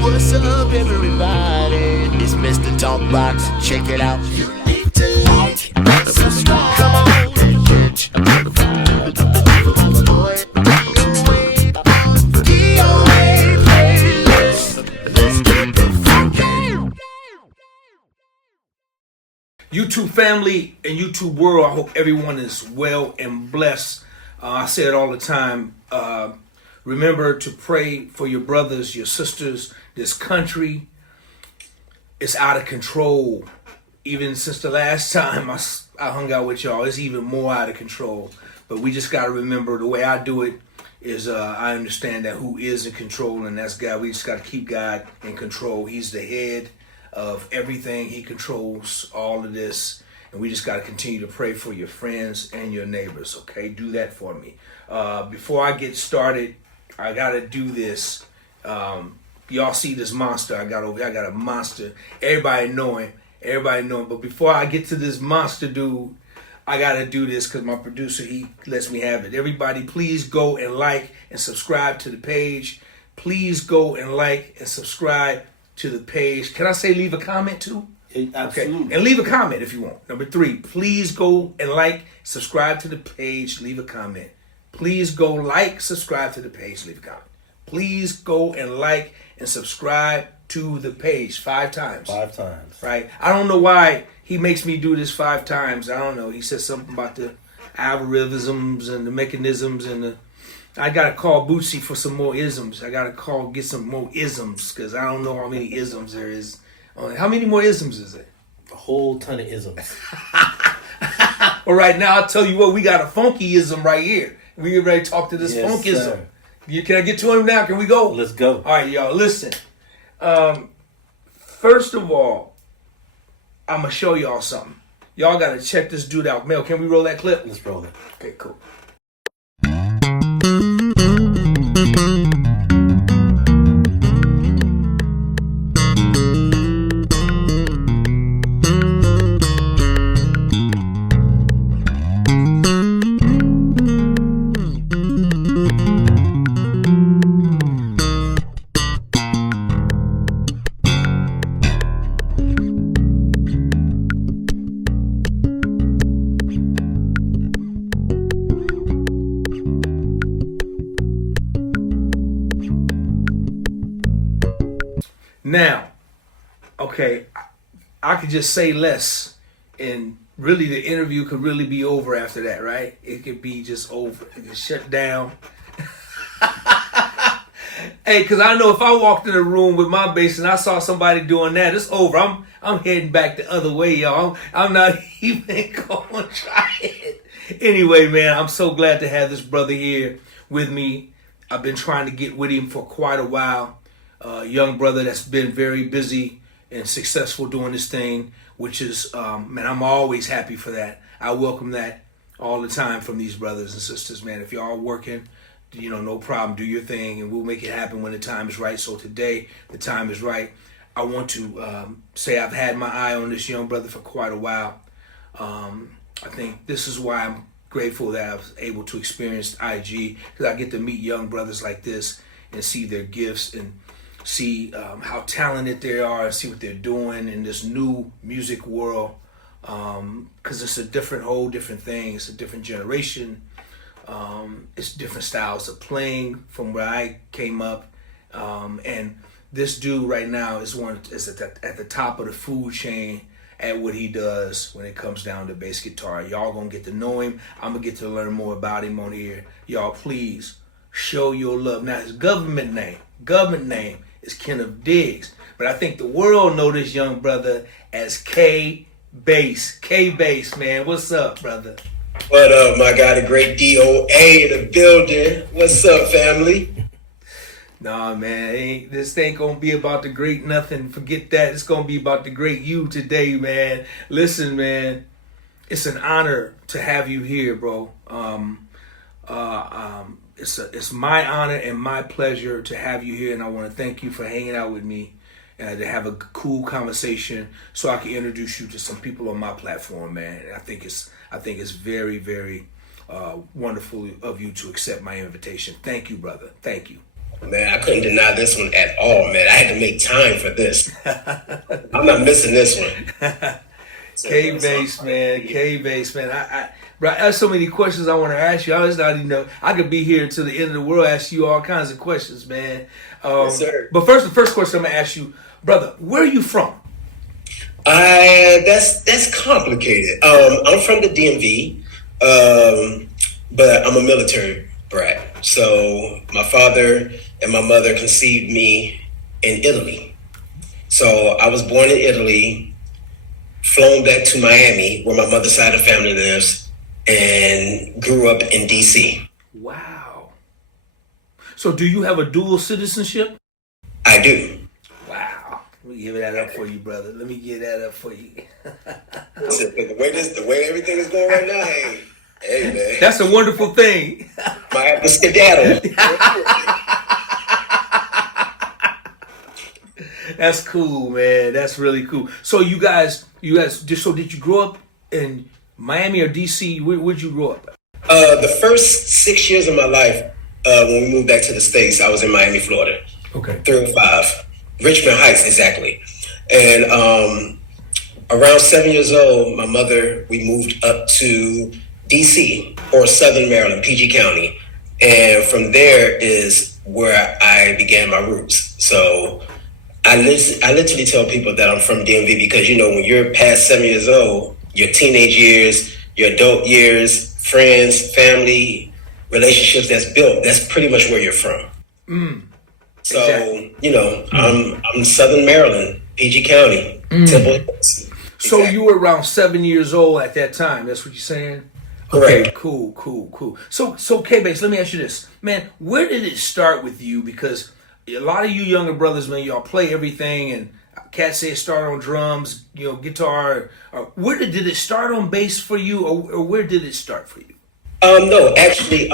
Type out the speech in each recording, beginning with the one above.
What's up, everybody? It's Mr. Talkbox. Check it out. You need to like and subscribe. Come on and catch a motherfucker. Boy, DOA playlist. Let's keep it funky. YouTube family and YouTube world, I hope everyone is well and blessed. I say it all the time. Remember to pray for your brothers, your sisters. This country is out of control. Even since the last time I hung out with y'all, it's even more out of control. But we just got to remember, the way I do it is I understand that who is in control, and that's God. We just got to keep God in control. He's the head of everything. He controls all of this. And we just got to continue to pray for your friends and your neighbors, okay? Do that for me. Before I get started, I got to do this. Y'all see this monster I got over here? I got a monster. Everybody know him. But before I get to this monster dude, I got to do this because my producer, he lets me have it. Everybody, please go and like and subscribe to the page. Please go and like and subscribe to the page. Can I say leave a comment too? Absolutely. Okay. And leave a comment if you want. Number 3, please go and like, subscribe to the page, leave a comment. Please go like, subscribe to the page, leave a comment. Please go and like and subscribe to the page 5 times. 5 times. Right? I don't know why he makes me do this 5 times. I don't know. He said something about the algorithms and the mechanisms and the... I gotta call Bootsy for some more isms. I gotta get some more isms because I don't know how many isms there is. How many more isms is there? A whole ton of isms. Well, right now, I'll tell you what, we got a funky ism right here. We get ready to talk to this Yes, funkism. sir. Can I get to him now? Can we go? Let's go. All right, y'all, listen. First of all, I'm going to show y'all something. Y'all got to check this dude out. Mel, can we roll that clip? Let's roll it. Okay, cool. Now, okay, I could just say less, and really the interview could really be over after that, right? It could be just over. It could shut down. Hey, because I know if I walked in a room with my bass and I saw somebody doing that, it's over. I'm heading back the other way, y'all. I'm not even going to try it. Anyway, man, I'm so glad to have this brother here with me. I've been trying to get with him for quite a while. Young brother that's been very busy and successful doing this thing, which is, man, I'm always happy for that. I welcome that all the time from these brothers and sisters, man. If y'all working, no problem, do your thing, and we'll make it happen when the time is right. So today, the time is right. I want to say I've had my eye on this young brother for quite a while. I think this is why I'm grateful that I was able to experience IG, because I get to meet young brothers like this and see their gifts and see how talented they are and see what they're doing in this new music world, because it's a whole different thing. It's a different generation. It's different styles of playing from where I came up, and this dude right now is at the top of the food chain at what he does when it comes down to bass guitar. Y'all gonna get to know him. I'm gonna get to learn more about him on here. Y'all, please show your love. Now, his government name is Kenneth Diggs, but I think the world know this young brother as K-Bass. K-Bass, man, what's up, brother? What up, my guy, the great DOA in the building. What's up, family? Nah, man, this ain't gonna be about the great nothing. Forget that. It's gonna be about the great you today, man. Listen, man, it's an honor to have you here, bro. It's my honor and my pleasure to have you here, and I want to thank you for hanging out with me to have a cool conversation, so I can introduce you to some people on my platform, man. And I think it's very, very wonderful of you to accept my invitation. Thank you, brother. Thank you. Man, I couldn't deny this one at all, man. I had to make time for this. I'm not missing this one. K-Base, man. K-Base, man. Bro, I have so many questions I want to ask you. I was not even know. I could be here till the end of the world, ask you all kinds of questions, man. Yes, sir. But first, the first question I'm gonna ask you, brother, where are you from? That's complicated. I'm from the DMV, but I'm a military brat. So my father and my mother conceived me in Italy. So I was born in Italy, flown back to Miami, where my mother's side of the family lives, and grew up in DC. Wow. So do you have a dual citizenship? I do. Wow. Let me give that up for you, brother. Let me give that up for you. So, the way everything is going right now, hey man. That's a wonderful thing. Might have to skedaddle. That's cool, man. That's really cool. So you guys, so did you grow up in Miami or DC? Where'd you grow up? The first 6 years of my life, when we moved back to the States, I was in Miami, Florida. Okay. 305. Richmond Heights, exactly. And around 7 years old, my mother, we moved up to DC, or Southern Maryland, PG County. And from there is where I began my roots. So I literally tell people that I'm from DMV because, you know, when you're past 7 years old, your teenage years, your adult years, friends, family, relationships that's built, that's pretty much where you're from. So, exactly. You know, I'm Southern Maryland, PG County, Temple Hills. So Exactly. you were around 7 years old at that time. That's what you're saying? Okay, Correct. Cool. So K-Base, let me ask you this. Man, where did it start with you? Because a lot of you younger brothers, man, y'all play everything, and cats say it started on drums, you know, guitar. Where did it start on bass for you, or where did it start for you? No, actually,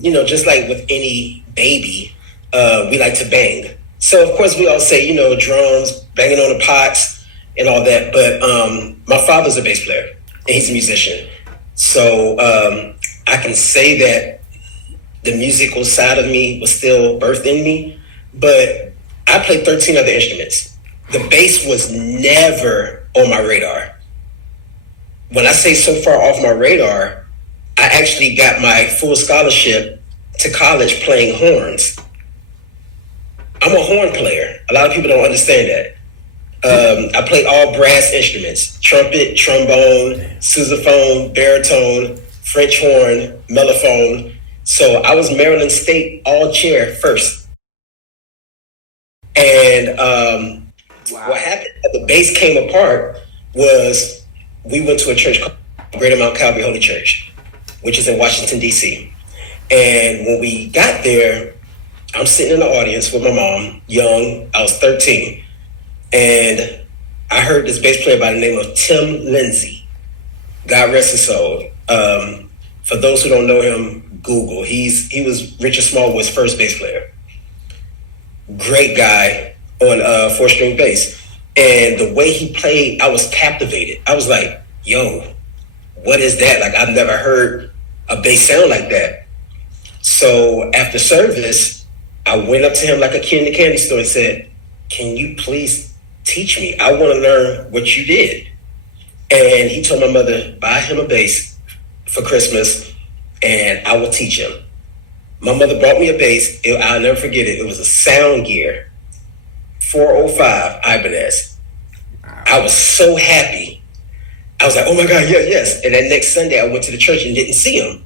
you know, just like with any baby, we like to bang. So, of course, we all say, you know, drums, banging on the pots and all that. But my father's a bass player, and he's a musician. So I can say that the musical side of me was still birthed in me. But I played 13 other instruments. The bass was never on my radar. When I say so far off my radar, I actually got my full scholarship to college playing horns. I'm a horn player. A lot of people don't understand that. I play all brass instruments: trumpet, trombone, sousaphone, baritone, French horn, mellophone. So I was Maryland State all chair first. And what happened, the bass came apart was we went to a church called Greater Mount Calvary Holy Church, which is in Washington, D.C. And when we got there, I'm sitting in the audience with my mom, young, I was 13. And I heard this bass player by the name of Tim Lindsay. God rest his soul. For those who don't know him, Google. He was Richard Smallwood's first bass player. Great guy on 4-string bass. And the way he played, I was captivated. I was like, yo, what is that? Like, I've never heard a bass sound like that. So after service, I went up to him like a kid in the candy store and said, can you please teach me? I want to learn what you did. And he told my mother, buy him a bass for Christmas and I will teach him. My mother brought me a bass. I'll never forget it. It was a Sound Gear 405 Ibanez. I was so happy. I was like, oh my God, yes. And then next Sunday, I went to the church and didn't see him.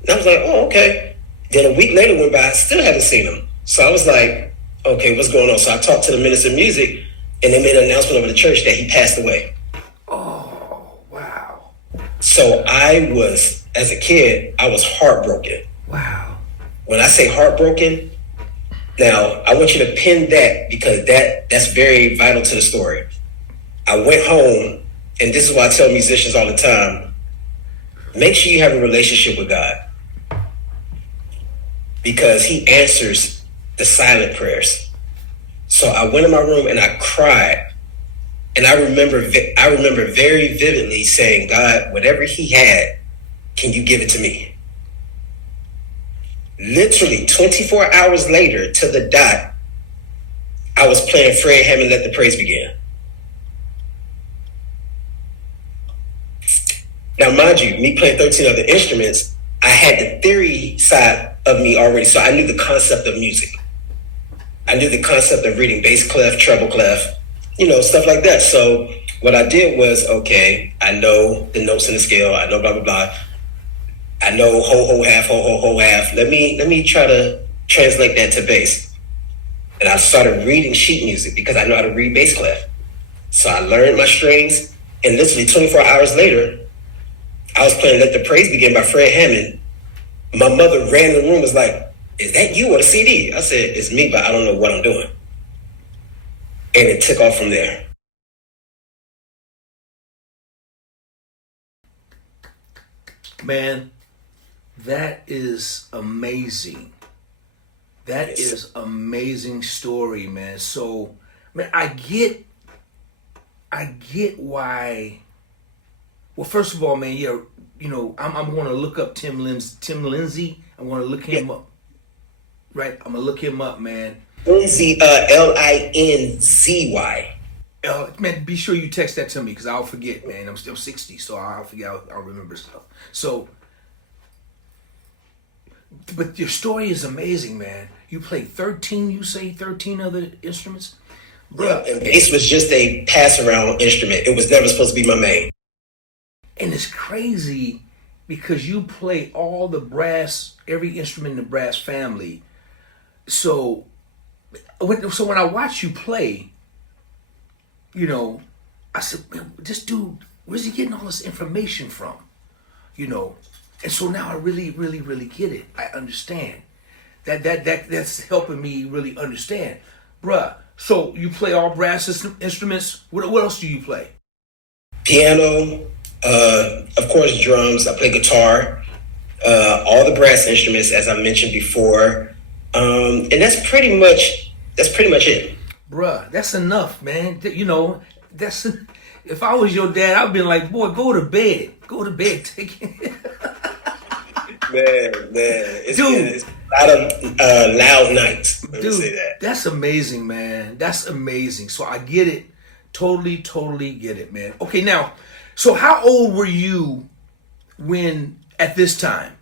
And I was like, oh, okay. Then a week later went by, I still haven't seen him. So I was like, okay, what's going on? So I talked to the minister of music, and they made an announcement over the church that he passed away. Oh, wow. So I was, as a kid, I was heartbroken. Wow. When I say heartbroken, now I want you to pin that because that's very vital to the story. I went home, and this is why I tell musicians all the time, make sure you have a relationship with God because he answers the silent prayers. So I went in my room and I cried. And I remember very vividly saying, God, whatever he had, can you give it to me? Literally 24 hours later to the dot, I was playing Fred Hammond, Let the Praise Begin. Now, mind you, me playing 13 other instruments, I had the theory side of me already. So I knew the concept of music. I knew the concept of reading bass clef, treble clef, stuff like that. So what I did was, okay, I know the notes in the scale. I know blah, blah, blah. I know ho, half, ho, half. Let me try to translate that to bass. And I started reading sheet music because I know how to read bass clef. So I learned my strings, and literally 24 hours later, I was playing Let the Praise Begin by Fred Hammond. My mother ran in the room, was like, is that you or the CD? I said, it's me, but I don't know what I'm doing. And it took off from there. Man, that is amazing. That is amazing story, man. So, man, I get why. Well, first of all, man, I'm going to look up Tim Lindsay. I'm going to look him up. Right, I'm gonna look him up, man. Lindsay, Linzy. Man, be sure you text that to me because I'll forget, man. I'm still 60, so I'll forget. I'll remember stuff. So, but your story is amazing, man. You played 13 other instruments? Yeah, and bass was just a pass-around instrument. It was never supposed to be my main. And it's crazy because you play all the brass, every instrument in the brass family. So when I watch you play, I said, man, this dude, where's he getting all this information from? And so now I really, really, really get it. I understand. That's helping me really understand. Bruh, so you play all brass instruments? What else do you play? Piano, of course drums, I play guitar, all the brass instruments as I mentioned before. And that's pretty much it. Bruh, that's enough, man. That's if I was your dad, I'd be like, boy, go to bed. Take it. Man, it's a lot of loud nights. Let me say that. That's amazing, man. That's amazing. So I get it. Totally get it, man. Okay, now, so how old were you at this time?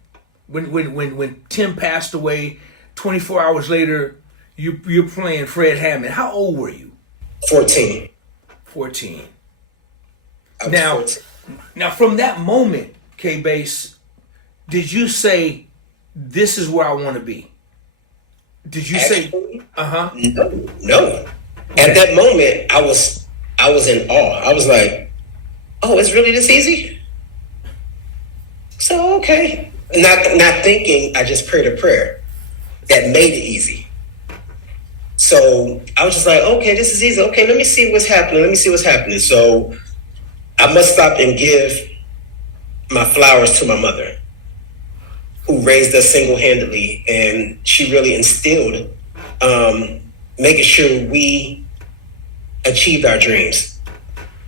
When Tim passed away, 24 hours later, you're playing Fred Hammond. How old were you? 14. 14. I was 14. Now from that moment, K-Bass, did you say, this is where I want to be? Did you say? No. At that moment, I was in awe. I was like, oh, it's really this easy? So, okay. Not thinking, I just prayed a prayer that made it easy. So I was just like, okay, this is easy. Okay, let me see what's happening. So I must stop and give my flowers to my mother, who raised us single-handedly. And she really instilled making sure we achieved our dreams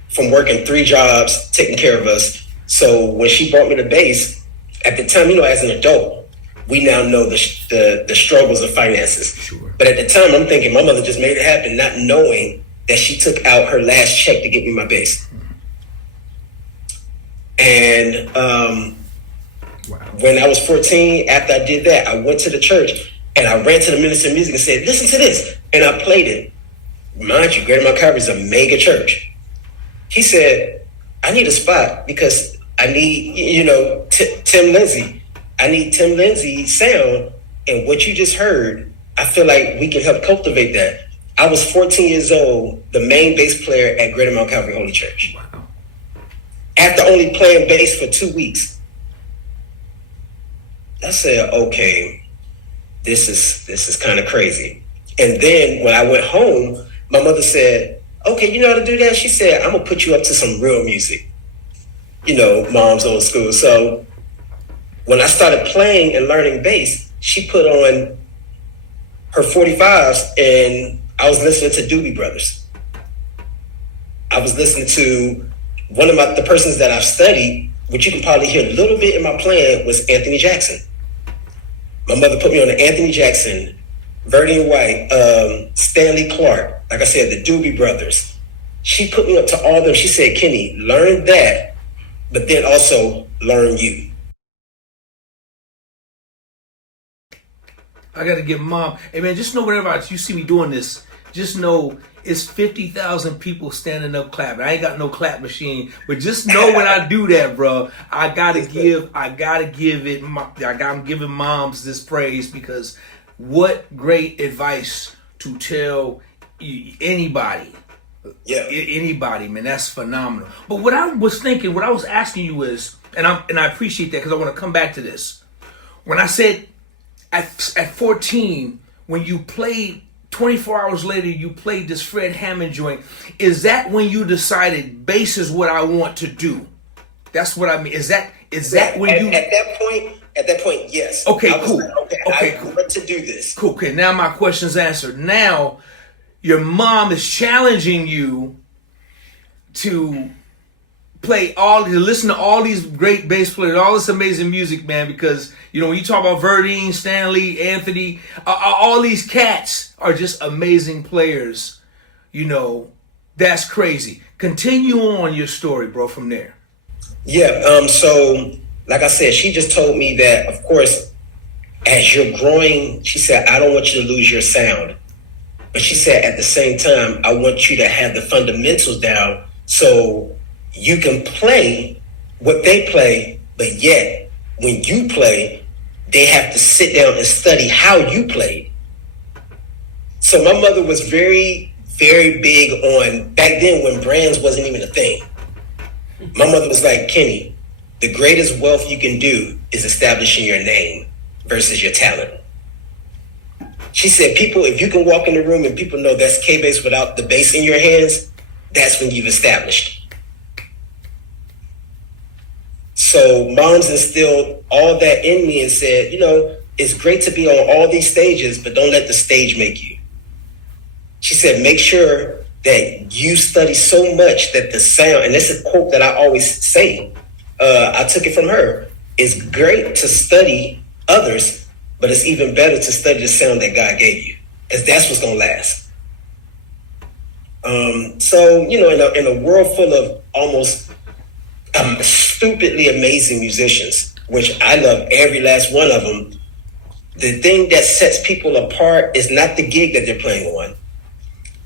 from working 3 jobs, taking care of us. So when she brought me the bass, at the time, as an adult, we now know the struggles of finances. Sure. But at the time, I'm thinking my mother just made it happen, not knowing that she took out her last check to get me my bass. And when I was 14, after I did that, I went to the church and I ran to the minister of music and said, listen to this. And I played it. Mind you, Greater Mount Calvary is a mega church. He said, I need a spot because I need, Tim Lindsay. I need Tim Lindsay's sound. And what you just heard, I feel like we can help cultivate that. I was 14 years old, the main bass player at Greater Mount Calvary Holy Church. Wow. After only playing bass for 2 weeks, I said, okay, this is kind of crazy. And then when I went home, my mother said, okay, you know how to do that? She said, I'm going to put you up to some real music. Mom's old school. So when I started playing and learning bass, she put on her 45s and I was listening to Doobie Brothers. I was listening to one of the persons that I've studied, which you can probably hear a little bit in my playing, was Anthony Jackson. My mother put me on the Anthony Jackson, Verdine White, Stanley Clark, like I said, the Doobie Brothers. She put me up to all of them. She said, Kenny, learn that, but then also learn you. I got to give mom, hey man, just know whenever you see me doing this, just know it's 50,000 people standing up clapping. I ain't got no clap machine, but just know when I do that, bro, I'm giving moms this praise, because what great advice to tell anybody. Yeah. Anybody, man, that's phenomenal. But what I was thinking, what I was asking you is, and I appreciate that because I want to come back to this. When I said at 14, when you played 24 hours later, you played this Fred Hammond joint, is that when you decided bass is what I want to do? That's what I mean. Is that when you at that point, yes. Okay, cool. Like, I want to do this. Cool. Okay, now my question's answered. Now your mom is challenging you to listen to all these great bass players, all this amazing music, man, because, you know, when you talk about Verdine, Stanley, Anthony, all these cats are just amazing players. You know, that's crazy. Continue on your story, bro, from there. Yeah, so, like I said, she just told me that, of course, as you're growing, she said, I don't want you to lose your sound. But she said, at the same time, I want you to have the fundamentals down so you can play what they play, but yet when you play, they have to sit down and study how you played. So my mother was very, very big on, back then when brands wasn't even a thing. My mother was like, Kenny, the greatest wealth you can do is establishing your name versus your talent. She said, people, if you can walk in the room and people know that's K-Bass without the bass in your hands, that's when you've established. So moms instilled all that in me and said, you know, it's great to be on all these stages, but don't let the stage make you. She said, make sure that you study so much that the sound, and that's a quote that I always say, I took it from her, it's great to study others, but it's even better to study the sound that God gave you, because that's what's going to last. So, you know, in a world full of almost stupidly amazing musicians, which I love every last one of them, the thing that sets people apart is not the gig that they're playing on.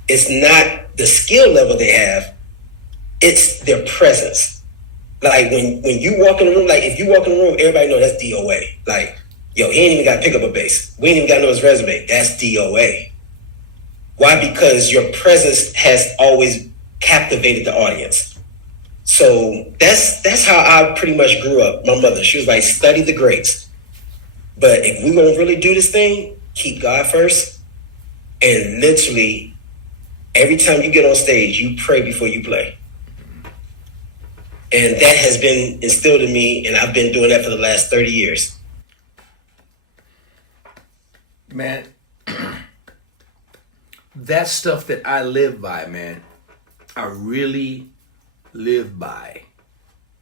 It's not the skill level they have. It's their presence. Like when you walk in the room, like if you walk in the room, everybody know that's DOA. Like, yo, he ain't even got to pick up a bass. We ain't even got to know his resume. That's DOA. Why? Because your presence has always captivated the audience. So that's how I pretty much grew up. My mother, she was like, study the greats. But if we're going to really do this thing, keep God first. And literally, every time you get on stage, you pray before you play. And that has been instilled in me, and I've been doing that for the last 30 years. Man, that's stuff that I live by, man. I really live by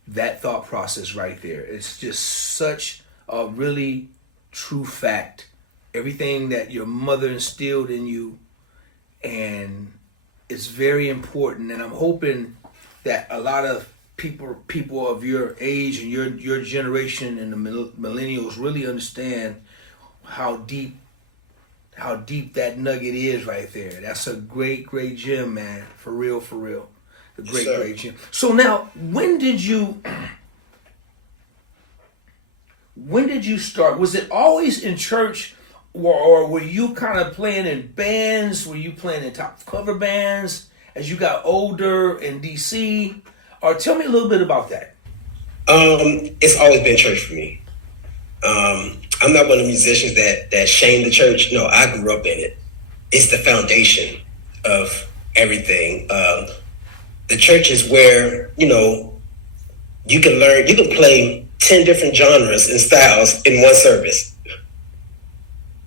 that thought process right there. It's just such a really true fact. Everything that your mother instilled in you, and it's very important. And I'm hoping that a lot of people of your age and your generation and the millennials really understand how deep that nugget is right there. That's a great gem, man. For real. A great gem. So now, when did you start? Was it always in church, or were you kind of playing in bands? Were you playing in top cover bands as you got older in DC? Or tell me a little bit about that. It's always been church for me. I'm not one of the musicians that shame the church. No, I grew up in it. It's the foundation of everything. The church is where, you know, you can play 10 different genres and styles in one service.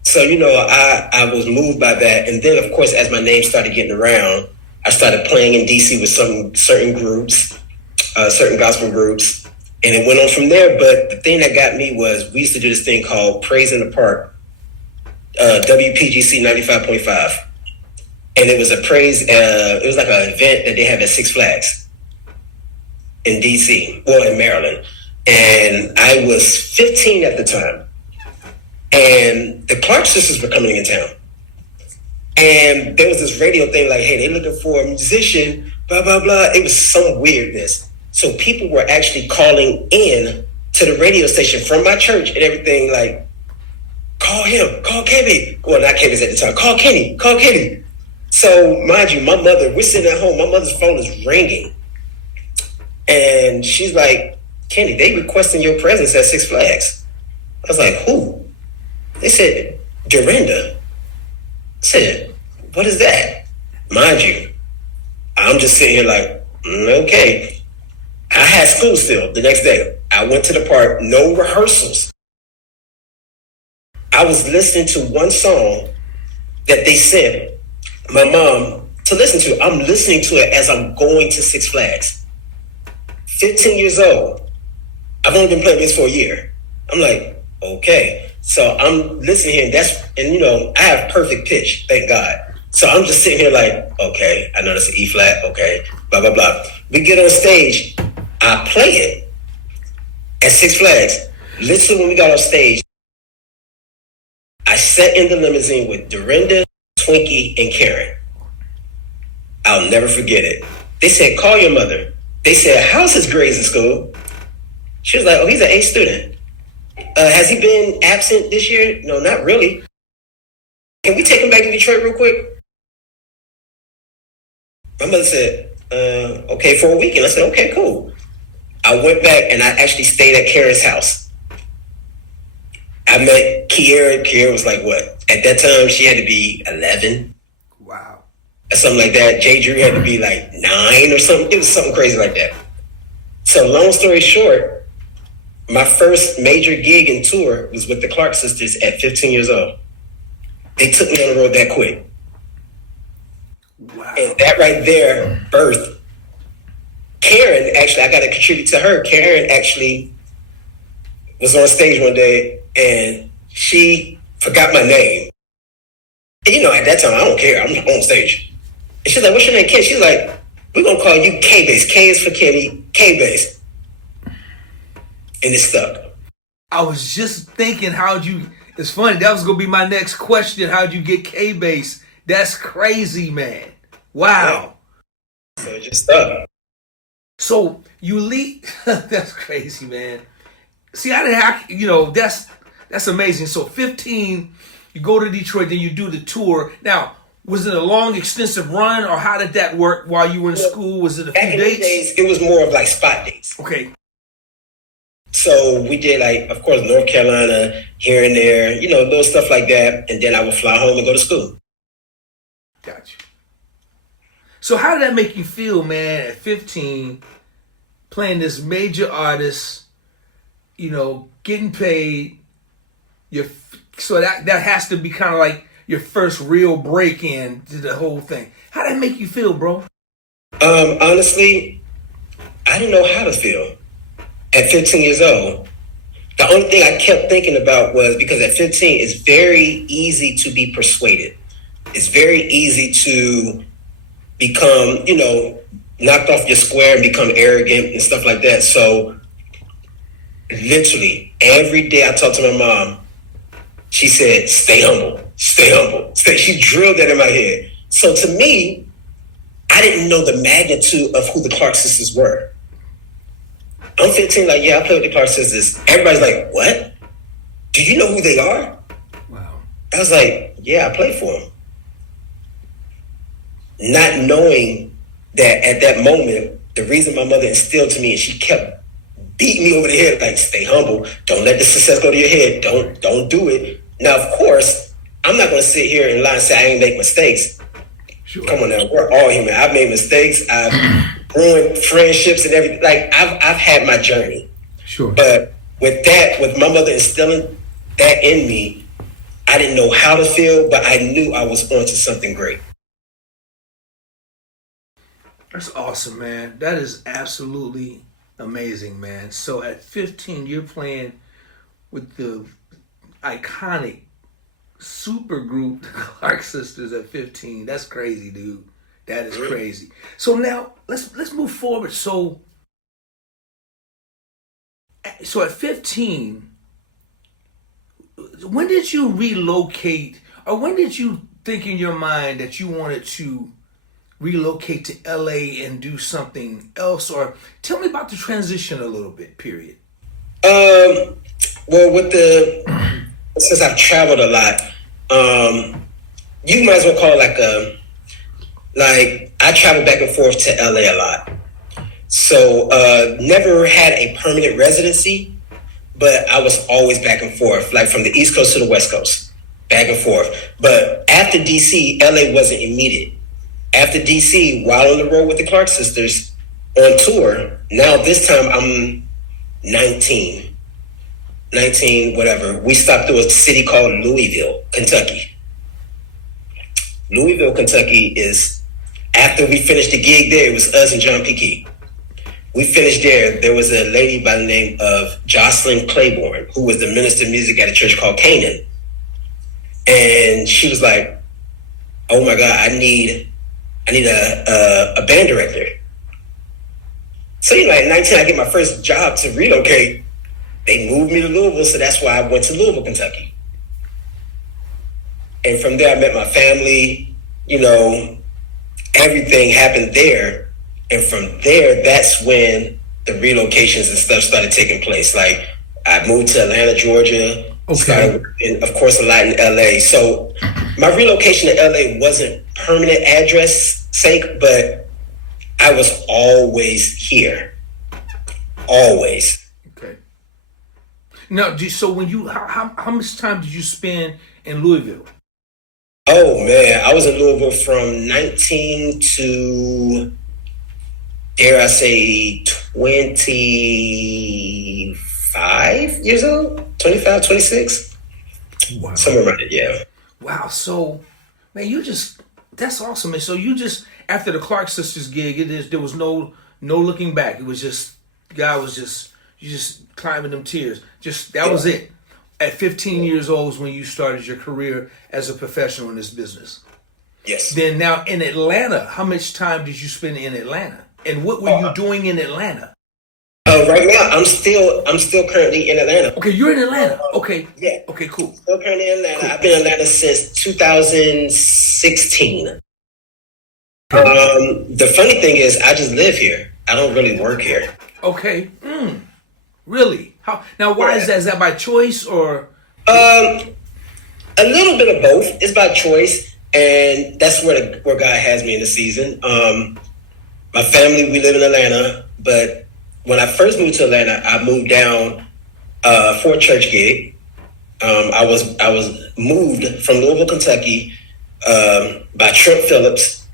So, you know, I was moved by that. And then, of course, as my name started getting around, I started playing in DC with some certain groups, certain gospel groups. And it went on from there. But the thing that got me was we used to do this thing called Praise in the Park, WPGC 95.5. And it was a praise, it was like an event that they have at Six Flags in DC, well, in Maryland. And I was 15 at the time. And the Clark sisters were coming in town. And there was this radio thing like, hey, they're looking for a musician, blah, blah, blah. It was some weirdness. So people were actually calling in to the radio station from my church and everything like, call him, call Kevin. Well, not Kevin's at the time. Call Kenny, call Kenny. So mind you, my mother, we're sitting at home. My mother's phone is ringing. And she's like, Kenny, they requesting your presence at Six Flags. I was like, who? They said, Dorinda. I said, what is that? Mind you, I'm just sitting here like, okay. I had school still the next day. I went to the park, no rehearsals. I was listening to one song that they sent my mom to listen to. I'm listening to it as I'm going to Six Flags. 15 years old. I've only been playing this for a year. I'm like, okay. So I'm listening here, and you know, I have perfect pitch, thank God. So I'm just sitting here like, okay, I know that's an E flat, okay, blah, blah, blah. We get on stage, I play it at Six Flags. Literally when we got on stage, I sat in the limousine with Dorinda, Twinkie, and Karen. I'll never forget it. They said, call your mother. They said, how's his grades in school? She was like, oh, he's an A student. Has he been absent this year? No, not really. Can we take him back to Detroit real quick? My mother said, okay, for a weekend. I said, okay, cool. I went back and I actually stayed at Karen's house. I met Kiera. Kiera was like, what? At that time, she had to be 11. Wow. Or something like that. Jay Drew had to be like 9 or something. It was something crazy like that. So long story short, my first major gig and tour was with the Clark sisters at 15 years old. They took me on the road that quick. Wow. And that right there birthed Karen. Actually, I got to contribute to her. Karen actually was on stage one day and she forgot my name. And you know, at that time, I don't care. I'm on stage. And she's like, what's your name, Ken? She's like, we're going to call you K-Bass. K is for Kenny, K-Bass. And it stuck. I was just thinking, it's funny, that was going to be my next question. How'd you get K-Bass? That's crazy, man. Wow. Yeah. So it just stuck. So you leave, that's crazy, man. See, I didn't have, you know, that's amazing. So 15, you go to Detroit, then you do the tour. Now, was it a long, extensive run, or how did that work while you were in school? Was it a few dates? Days, it was more of like spot dates. Okay. So we did like, of course, North Carolina, here and there, you know, little stuff like that. And then I would fly home and go to school. Gotcha. So how did that make you feel, man, at 15, playing this major artist, you know, getting paid? So that has to be kind of like your first real break in to the whole thing. How did that make you feel, bro? Honestly, I didn't know how to feel at 15 years old. The only thing I kept thinking about was, because at 15, it's very easy to be persuaded. It's very easy to become, you know, knocked off your square and become arrogant and stuff like that. So literally every day I talked to my mom, she said, stay humble, stay humble. She drilled that in my head. So to me, I didn't know the magnitude of who the Clark sisters were. I'm 15, like, yeah, I play with the Clark sisters. Everybody's like, what? Do you know who they are? Wow. I was like, yeah, I play for them. Not knowing that at that moment, the reason my mother instilled to me, and she kept beating me over the head, like, stay humble. Don't let the success go to your head. Don't do it. Now, of course, I'm not going to sit here and lie and say I ain't make mistakes. Sure. Come on now, we're all human. I've made mistakes. I've ruined friendships and everything. Like, I've had my journey. Sure. But with my mother instilling that in me, I didn't know how to feel, but I knew I was onto something great. That's awesome, man. That is absolutely Amazing, man. So at 15, you're playing with the iconic super group, the Clark Sisters, at 15. That's crazy, dude. That is crazy. So now let's move forward. So at 15, when did you relocate, or when did you think in your mind that you wanted to relocate to LA and do something else? Or tell me about the transition a little bit, period. Well, since I've traveled a lot, you might as well call it I travel back and forth to LA a lot. So, never had a permanent residency, but I was always back and forth, like from the East Coast to the West Coast, back and forth. But after DC, LA wasn't immediate. After DC, while on the road with the Clark Sisters on tour, now this time I'm 19, whatever. We stopped through a city called Louisville, Kentucky. Louisville, Kentucky is, after we finished the gig there, it was us and John P. Key. We finished there. There was a lady by the name of Jocelyn Claiborne, who was the minister of music at a church called Canaan. And she was like, oh my God, I need a band director. So, at 19, I get my first job to relocate. They moved me to Louisville, so that's why I went to Louisville, Kentucky. And from there, I met my family, everything happened there. And from there, that's when the relocations and stuff started taking place. Like, I moved to Atlanta, Georgia. Okay. Started working, of course, a lot in LA. So my relocation to LA wasn't permanent address sake, but I was always here. Always. Okay. Now, so when you, how much time did you spend in Louisville? Oh man, I was in Louisville from 19 to, dare I say, 25 years old? 25, 26? Wow. Somewhere around it, yeah. Wow. So, man, that's awesome. And so you just, after the Clark Sisters gig, there was no looking back. It was just, God was just, you just climbing them tiers. That was it. At 15 years old is when you started your career as a professional in this business. Yes. Then now in Atlanta, how much time did you spend in Atlanta? And what were you doing in Atlanta? Right now, I'm still currently in Atlanta. Okay, you're in Atlanta. Okay. Yeah. Okay, cool. Still currently in Atlanta. Cool. I've been in Atlanta since 2016. The funny thing is, I just live here. I don't really work here. Okay. Really? How? Now, why is that? Is that by choice or? A little bit of both. It's by choice, and that's where God has me in the season. My family, we live in Atlanta, but when I first moved to Atlanta, I moved down for a church gig. I was moved from Louisville, Kentucky, by Trent Phillips,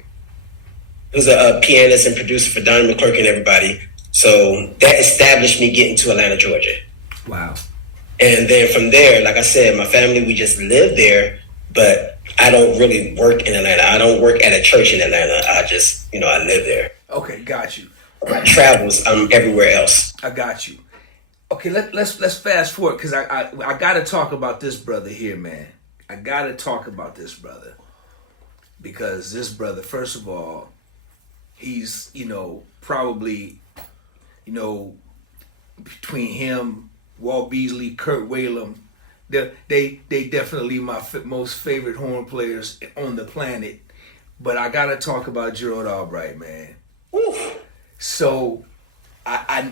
who's a pianist and producer for Donnie McClurkin and everybody. So that established me getting to Atlanta, Georgia. Wow. And then from there, like I said, my family, we just live there, but I don't really work in Atlanta. I don't work at a church in Atlanta. I just, I live there. Okay, got you. My travels, I'm everywhere else. I got you. Okay, let's fast forward, because I got to talk about this brother here, man. I got to talk about this brother, because this brother, first of all, he's, probably, between him, Walt Beasley, Kurt Whalum, they definitely my most favorite horn players on the planet. But I gotta talk about Gerald Albright, man. Oof. So I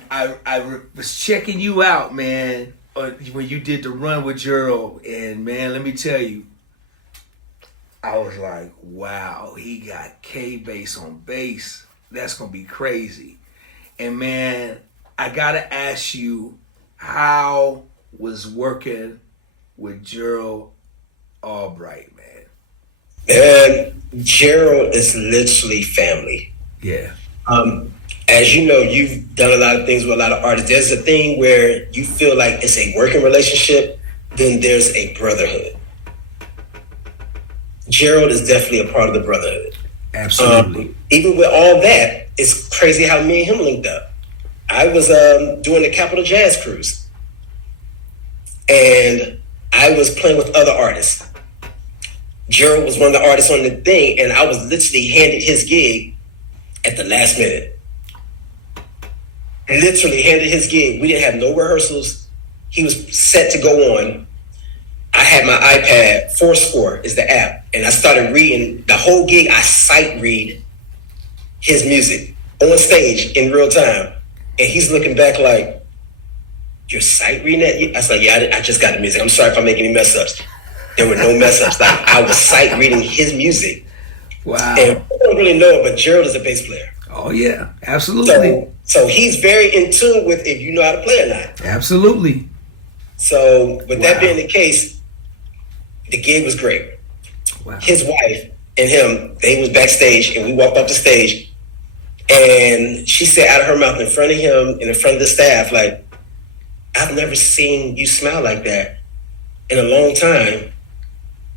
was checking you out, man, when you did the run with Gerald, and man, let me tell you, I was like, wow, he got K-bass on bass. That's gonna be crazy. And man, I gotta ask you, how was working with Gerald Albright, man? Man, Gerald is literally family. Yeah. As you know, you've done a lot of things with a lot of artists. There's a thing where you feel like it's a working relationship, then there's a brotherhood. Gerald is definitely a part of the brotherhood. Absolutely. Even with all that, it's crazy how me and him linked up. I was doing the Capitol Jazz Cruise, and I was playing with other artists. Gerald was one of the artists on the thing, and I was literally handed his gig at the last minute. Literally handed his gig. We didn't have no rehearsals. He was set to go on. I had my iPad, Fourscore is the app, and I started reading the whole gig. I sight read his music on stage in real time. And he's looking back like, you're sight reading that? I was like, yeah, I just got the music. I'm sorry if I make any mess ups. There were no mess ups. Like, I was sight reading his music. Wow. And I don't really know it, but Gerald is a bass player. Oh yeah, absolutely. So he's very in tune with if you know how to play or not. Absolutely. So with that being the case, the gig was great. Wow. His wife and him, they was backstage, and we walked up the stage, and she said out of her mouth in front of him and in front of the staff, like, I've never seen you smile like that in a long time,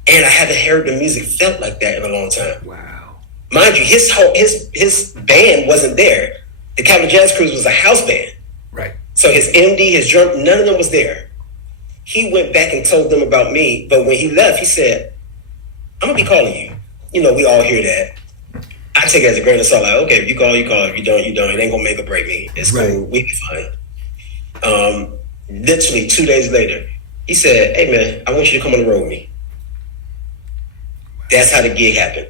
and I haven't heard the music felt like that in a long time. Wow. Mind you, his band wasn't there. The Capitol Jazz Cruise was a house band. Right. So his MD, his drum, none of them was there. He went back and told them about me, but when he left, he said, I'm gonna be calling you. You know, we all hear that. I take it as a grain of salt, like, okay, if you call, you call. If you don't, you don't. It ain't gonna make or break me. It's cool. We'll be fine. Literally 2 days later, he said, hey man, I want you to come on the road with me. That's how the gig happened.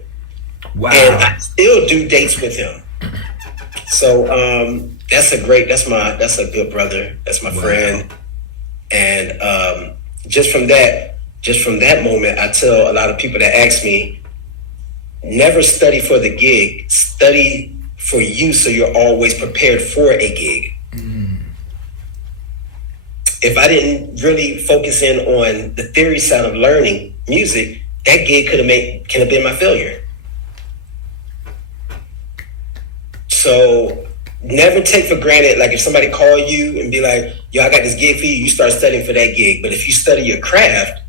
Wow. And I still do dates with him. So that's a good brother. That's my friend. And just from that moment, I tell a lot of people that ask me, never study for the gig, study for you so you're always prepared for a gig. If I didn't really focus in on the theory side of learning music, that gig could have been my failure. So never take for granted, like if somebody call you and be like, yo, I got this gig for you, you start studying for that gig. But if you study your craft,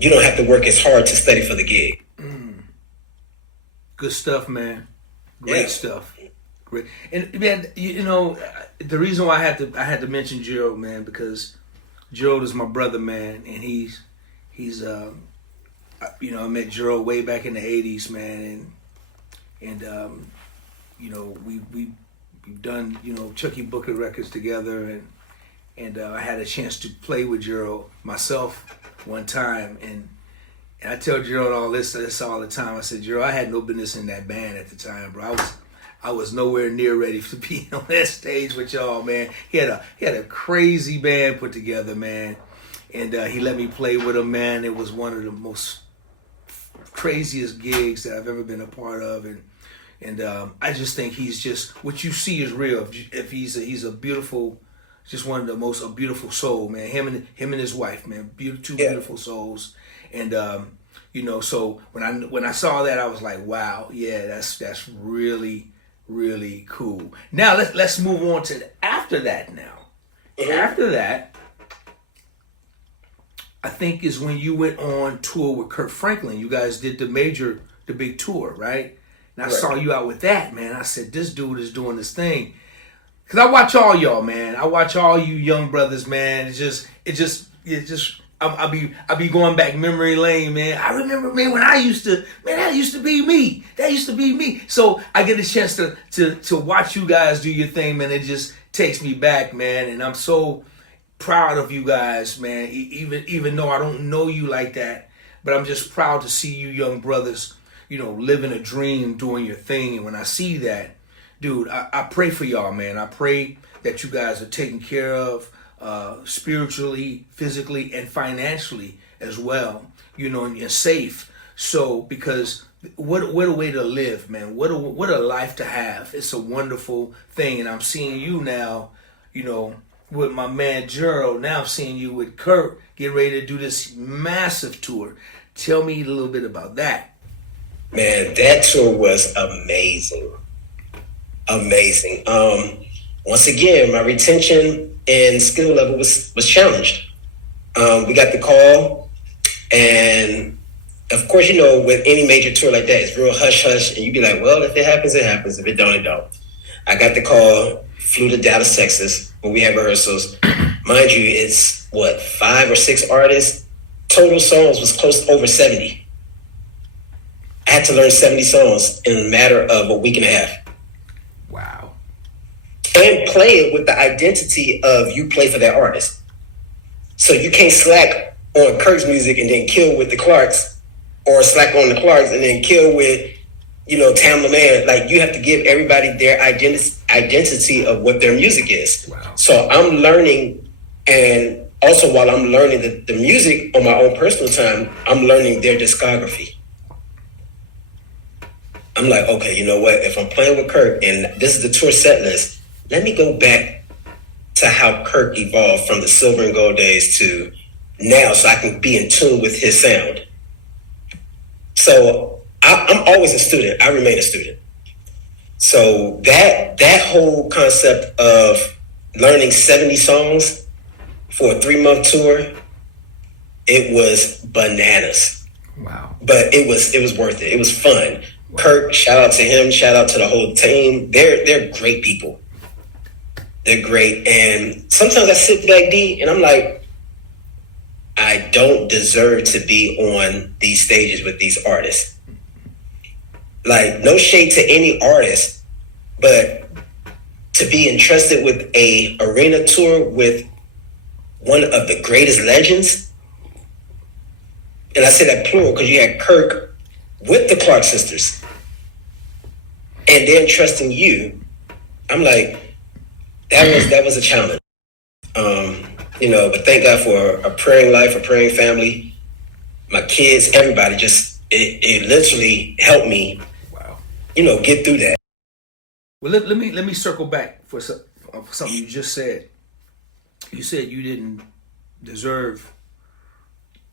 you don't have to work as hard to study for the gig. Good stuff, man. Great stuff. Great. And man, you know, the reason why I had to mention Gerald, man, because Gerald is my brother, man, and he's you know, I met Gerald way back in the 80s, man, and you know, we've done, you know, Chucky Booker records together, and I had a chance to play with Gerald myself one time, and I tell Gerald all this all the time. I said, Gerald, I had no business in that band at the time, bro. I was nowhere near ready to be on that stage with y'all, man. He had a crazy band put together, man, and he let me play with him, man. It was one of the most craziest gigs that I've ever been a part of, and I just think he's just, what you see is real. If he's a beautiful, just one of the most, a beautiful soul, man. Him and his wife, man, two beautiful souls, and you know, so when I saw that, I was like, wow, yeah, that's really, really cool. Now let's move on to after that. Now, after that, I think is when you went on tour with Kirk Franklin. You guys did the big tour, right? And I saw you out with that, man. I said, this dude is doing this thing. Cause I watch all y'all, man. I watch all you young brothers, man. It just. I'll be going back memory lane, man. I remember, man, when that used to be me. That used to be me. So I get a chance to watch you guys do your thing, man. It just takes me back, man. And I'm so proud of you guys, man. Even though I don't know you like that, but I'm just proud to see you young brothers, you know, living a dream, doing your thing. And when I see that, dude, I pray for y'all, man. I pray that you guys are taken care of, spiritually, physically, and financially as well, you know, and you're safe. So, because what a way to live, man. What a life to have. It's a wonderful thing. And I'm seeing you now, you know, with my man Gerald. Now I'm seeing you with Kurt, get ready to do this massive tour. Tell me a little bit about that. Man, that tour was amazing. Amazing. Once again, my retention and skill level was challenged. We got the call, and of course, you know, with any major tour like that, it's real hush hush, and you be like, well, if it happens, it happens. If it don't, it don't. I got the call, flew to Dallas, Texas, where we had rehearsals. Mind you, it's 5 or 6 artists. Total songs was close to over 70. I had to learn 70 songs in a matter of a week and a half. Wow. And play it with the identity of you play for that artist. So you can't slack on Kirk's music and then kill with the Clarks, or slack on the Clarks and then kill with, Tamla Man. Like, you have to give everybody their identity of what their music is. Wow. So I'm learning, and also while I'm learning the music on my own personal time, I'm learning their discography. I'm like, okay, you know what? If I'm playing with Kirk and this is the tour set list, let me go back to how Kirk evolved from the silver and gold days to now, so I can be in tune with his sound. So I'm always a student. I remain a student. So that whole concept of learning 70 songs for a 3-month tour, it was bananas. Wow. But it was worth it. It was fun. Wow. Kirk, shout out to him, shout out to the whole team. They're great people. They're great. And sometimes I sit back, D, and I'm like, I don't deserve to be on these stages with these artists. Like, no shade to any artist, but to be entrusted with a arena tour with one of the greatest legends, and I say that plural because you had Kirk with the Clark sisters, and they're entrusting you. I'm like, that was a challenge. But thank God for a praying life, a praying family, my kids, everybody. Just it literally helped me. Wow. Get through that. Well, let me circle back for something you just said. You said you didn't deserve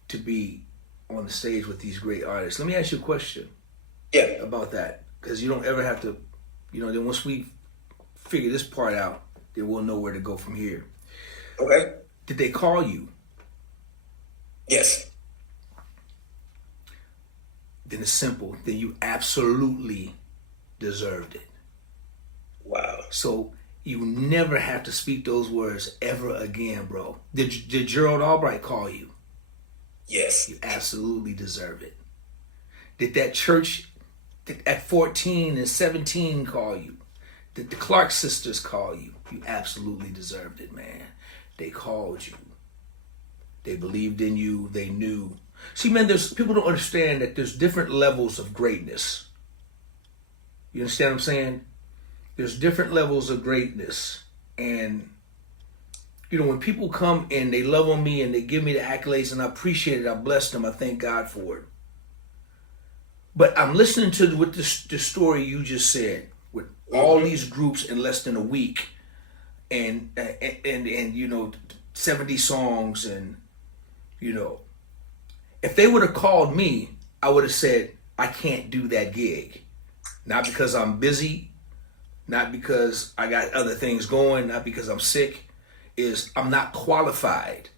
to be on the stage with these great artists. Let me ask you a question. Yeah. About that, because you don't ever have to. Then once we figure this part out, then we'll know where to go from here. Okay. Did they call you? Yes. Then it's simple. Then you absolutely deserved it. Wow. So you never have to speak those words ever again, bro. Did Gerald Albright call you? Yes. You absolutely deserve it. Did that church at 14 and 17 call you? Did the Clark sisters call you? You absolutely deserved it, man. They called you. They believed in you. They knew. See, man, people don't understand that there's different levels of greatness. You understand what I'm saying? There's different levels of greatness. And, when people come and they love on me and they give me the accolades, and I appreciate it, I bless them, I thank God for it. But I'm listening to what the story you just said, with all these groups in less than a week, and 70 songs, and if they would have called me, I would have said, I can't do that gig. Not because I'm busy, not because I got other things going, not because I'm sick, is I'm not qualified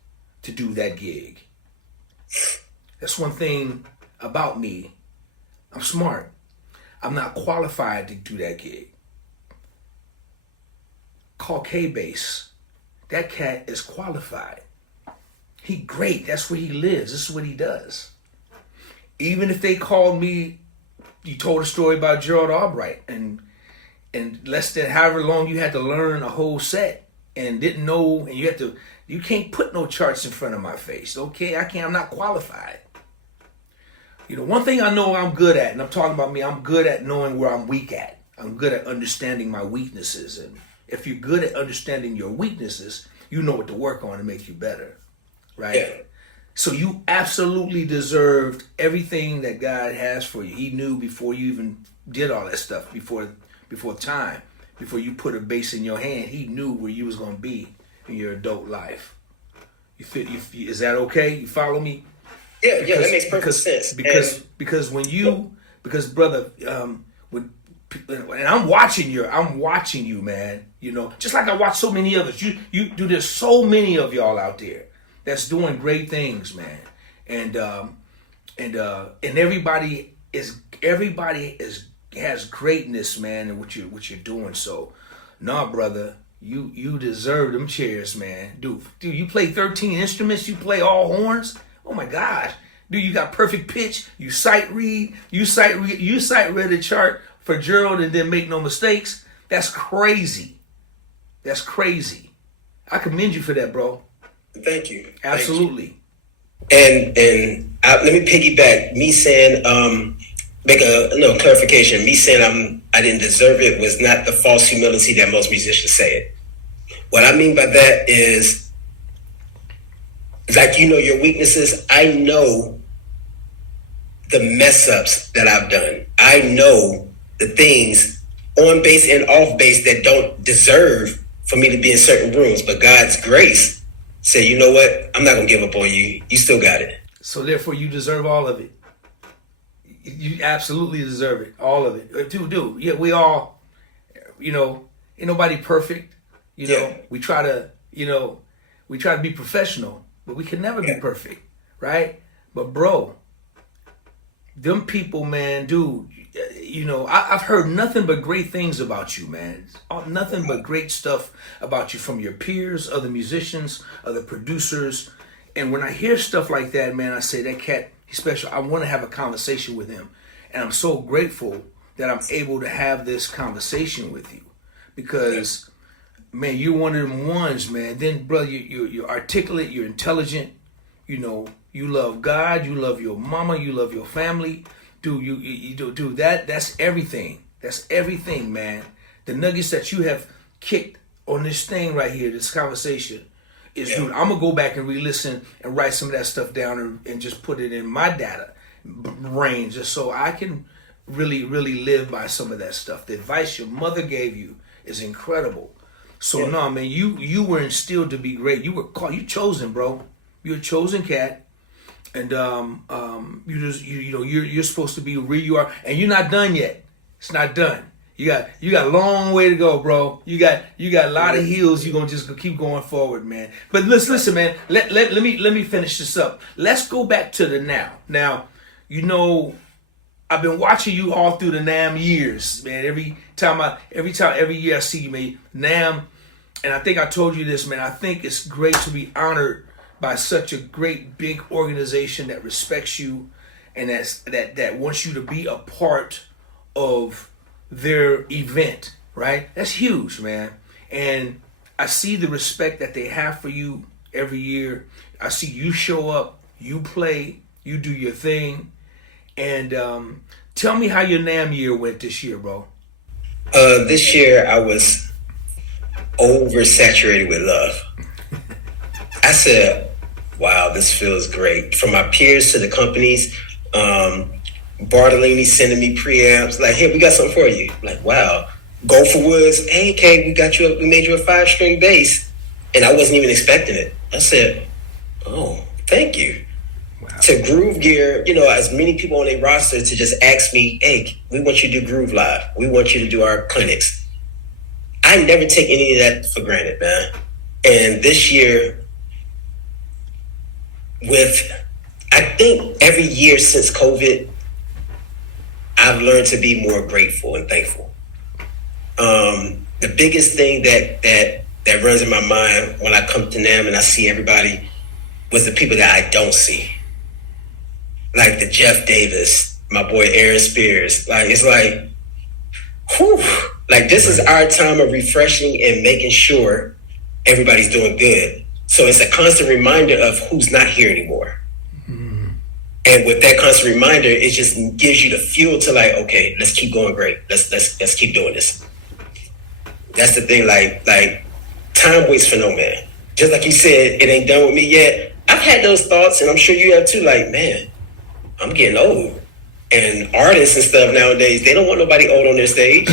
to do that gig. That's one thing about me. I'm smart. I'm not qualified to do that gig. Call K-Base. That cat is qualified. He great. That's where he lives. This is what he does. Even if they called me, you told a story about Gerald Albright, and less than however long you had to learn a whole set and didn't know, and you can't put no charts in front of my face. Okay, I'm not qualified. One thing I know I'm good at, and I'm talking about me, I'm good at knowing where I'm weak at. I'm good at understanding my weaknesses. And if you're good at understanding your weaknesses, you know what to work on to make you better. Right? Yeah. So you absolutely deserved everything that God has for you. He knew before you even did all that stuff, before you put a bass in your hand, he knew where you was going to be in your adult life. Is that okay? You follow me? Yeah, that makes perfect sense. Because brother, and I'm watching you, man. Just like I watch so many others. You do. There's so many of y'all out there that's doing great things, man. And everybody has greatness, man, in what you're doing. So Nah, brother, you deserve them chairs, man. Dude, you play 13 instruments. You play all horns. Oh my gosh, dude, you got perfect pitch. You sight read. You sight read the chart for Gerald and then make no mistakes. That's crazy. That's crazy. I commend you for that, bro. Thank you. Absolutely. Thank you. And let me piggyback. Me saying, make a clarification. Me saying I didn't deserve it was not the false humility that most musicians say it. What I mean by that is, like, your weaknesses. I know the mess ups that I've done. I know the things on base and off base that don't deserve for me to be in certain rooms. But God's grace said, you know what? I'm not going to give up on you. You still got it. So therefore, you deserve all of it. You absolutely deserve it. All of it. Dude. Yeah, we all, ain't nobody perfect. We try to, be professional, but we can never be perfect, right? But bro, them people, man, dude, I've heard nothing but great things about you, man. Nothing but great stuff about you from your peers, other musicians, other producers. And when I hear stuff like that, man, I say, that cat, he's special. I want to have a conversation with him. And I'm so grateful that I'm able to have this conversation with you. Because, man, you're one of them ones, man. Then, brother, you're articulate, you're intelligent. You love God, you love your mama, you love your family. Dude, you do that. That's everything. That's everything, man. The nuggets that you have kicked on this thing right here, this conversation, is, dude, I'm going to go back and re-listen and write some of that stuff down and just put it in my data brain just so I can really, really live by some of that stuff. The advice your mother gave you is incredible. So, no, man, you were instilled to be great. You were called, you chosen, bro. You're a chosen cat. And you're supposed to be where you are, and you're not done yet. It's not done. You got a long way to go, bro. You got a lot of hills. You're gonna just keep going forward, man. But listen, man. Let me finish this up. Let's go back to the now. Now, I've been watching you all through the NAM years, man. Every year I see you, man. NAM, and I think I told you this, man. I think it's great to be honored by such a great big organization that respects you and that wants you to be a part of their event, right? That's huge, man. And I see the respect that they have for you every year. I see you show up, you play, you do your thing. And tell me how your NAM year went this year, bro. This year I was oversaturated with love. I said, wow, this feels great. From my peers to the companies, Bartolini sending me preamps, like, hey, we got something for you. Like, wow. Go for Woods, hey, Kay, we made you a 5-string bass. And I wasn't even expecting it. I said, oh, thank you. Wow. To Groove Gear, as many people on their roster to just ask me, hey, we want you to do Groove Live. We want you to do our clinics. I never take any of that for granted, man. And this year, I think every year since COVID, I've learned to be more grateful and thankful. The biggest thing that runs in my mind when I come to NAM and I see everybody was the people that I don't see. Like the Jeff Davis, my boy Aaron Spears. Like, it's like, whew, like this is our time of refreshing and making sure everybody's doing good. So it's a constant reminder of who's not here anymore. Mm-hmm. And with that constant reminder, it just gives you the fuel to like, okay, let's keep going great. Let's keep doing this. That's the thing, like time waits for no man. Just like you said, it ain't done with me yet. I've had those thoughts, and I'm sure you have too, like, man, I'm getting old. And artists and stuff nowadays, they don't want nobody old on their stage.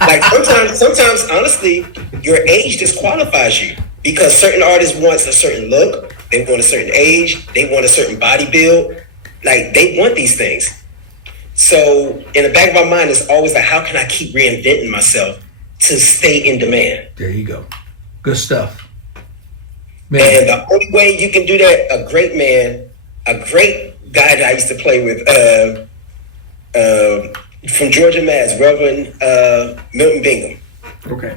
Like sometimes, honestly, your age disqualifies you. Because certain artists want a certain look, they want a certain age, they want a certain body build. Like, they want these things. So in the back of my mind, it's always like, how can I keep reinventing myself to stay in demand? There you go. Good stuff. Man. And the only way you can do that, a great guy that I used to play with from Georgia Mass, Reverend Milton Bingham. Okay.